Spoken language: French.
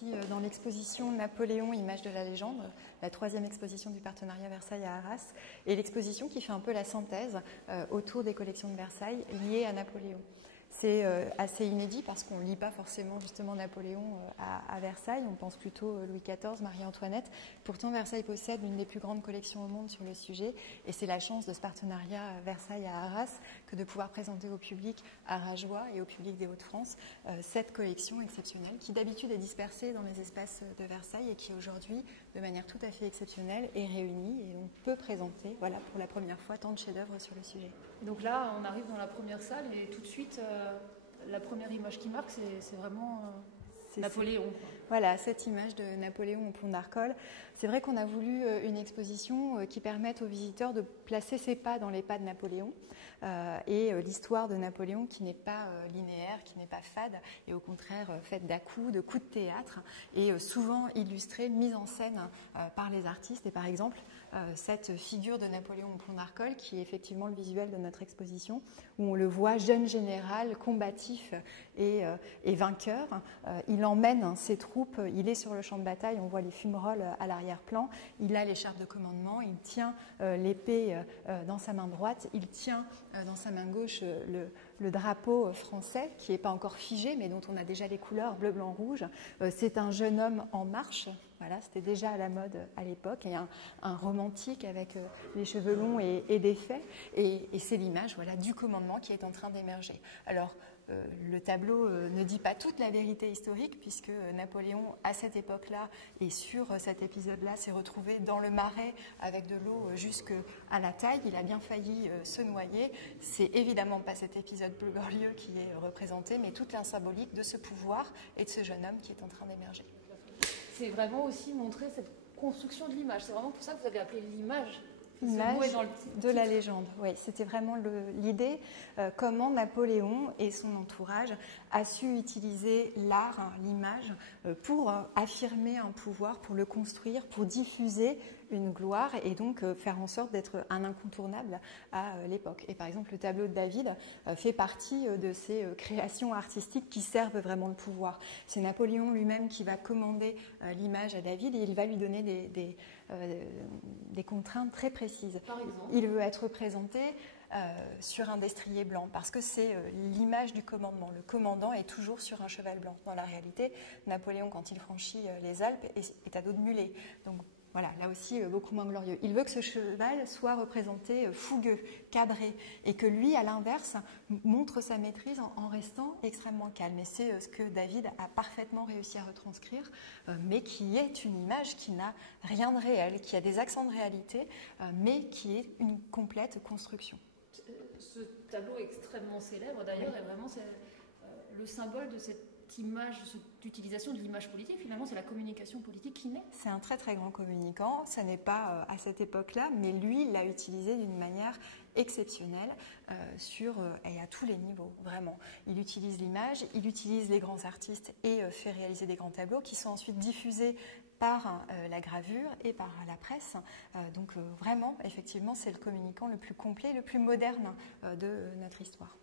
ici dans l'exposition Napoléon, image de la légende, la 3e exposition du partenariat Versailles à Arras, et l'exposition qui fait un peu la synthèse autour des collections de Versailles liées à Napoléon. C'est assez inédit parce qu'on ne lit pas forcément justement Napoléon à Versailles, on pense plutôt Louis XIV, Marie-Antoinette. Pourtant, Versailles possède l'une des plus grandes collections au monde sur le sujet et c'est la chance de ce partenariat Versailles à Arras que de pouvoir présenter au public arageois et au public des Hauts-de-France cette collection exceptionnelle qui d'habitude est dispersée dans les espaces de Versailles et qui aujourd'hui, de manière tout à fait exceptionnelle, est réunie et on peut présenter voilà, pour la première fois tant de chefs-d'œuvre sur le sujet. Donc là, on arrive dans la première salle et tout de suite, la première image qui marque, c'est vraiment Napoléon. Voilà, cette image de Napoléon au pont d'Arcole. C'est vrai qu'on a voulu une exposition qui permette aux visiteurs de placer ses pas dans les pas de Napoléon et l'histoire de Napoléon qui n'est pas linéaire, qui n'est pas fade et au contraire faite d'à-coups, de coups de théâtre et souvent illustrée, mise en scène par les artistes. Et par exemple, cette figure de Napoléon au pont d'Arcole qui est effectivement le visuel de notre exposition où on le voit jeune général, combatif et vainqueur. Il emmène ses troupes, il est sur le champ de bataille, on voit les fumerolles à l'arrière-plan, il a l'écharpe de commandement, il tient l'épée dans sa main droite, il tient dans sa main gauche le drapeau français qui n'est pas encore figé mais dont on a déjà les couleurs bleu, blanc, rouge. C'est un jeune homme en marche. Voilà, c'était déjà à la mode à l'époque, et un romantique avec les cheveux longs et des faits. Et c'est l'image voilà, du commandement qui est en train d'émerger. Alors, le tableau ne dit pas toute la vérité historique, puisque Napoléon, à cette époque-là, et sur cet épisode-là, s'est retrouvé dans le marais avec de l'eau jusqu'à la taille. Il a bien failli se noyer. C'est évidemment pas cet épisode plus glorieux qui est représenté, mais toute la symbolique de ce pouvoir et de ce jeune homme qui est en train d'émerger. C'est vraiment aussi montrer cette construction de l'image. C'est vraiment pour ça que vous avez appelé l'image. L'image de la légende, oui, c'était vraiment l'idée, comment Napoléon et son entourage a su utiliser l'art, l'image, pour affirmer un pouvoir, pour le construire, pour diffuser une gloire et donc faire en sorte d'être un incontournable à l'époque. Et par exemple, le tableau de David fait partie de ces créations artistiques qui servent vraiment le pouvoir. C'est Napoléon lui-même qui va commander l'image à David et il va lui donner des contraintes très précises. Par exemple, il veut être représenté sur un destrier blanc parce que c'est l'image du commandement. Le commandant est toujours sur un cheval blanc. Dans la réalité, Napoléon, quand il franchit les Alpes, est à dos de mulet. Donc voilà, là aussi beaucoup moins glorieux. Il veut que ce cheval soit représenté fougueux, cadré, et que lui, à l'inverse, montre sa maîtrise en restant extrêmement calme. Et c'est ce que David a parfaitement réussi à retranscrire, mais qui est une image qui n'a rien de réel, qui a des accents de réalité, mais qui est une complète construction. Ce tableau extrêmement célèbre, d'ailleurs, est vraiment le symbole de cette image, cette utilisation de l'image politique. Finalement, c'est la communication politique qui naît. C'est un très très grand communicant. Ça n'est pas à cette époque-là, mais lui, il l'a utilisé d'une manière exceptionnelle et à tous les niveaux, vraiment. Il utilise l'image, il utilise les grands artistes et fait réaliser des grands tableaux qui sont ensuite diffusés par la gravure et par la presse. Donc vraiment, effectivement, c'est le communicant le plus complet, le plus moderne de notre histoire.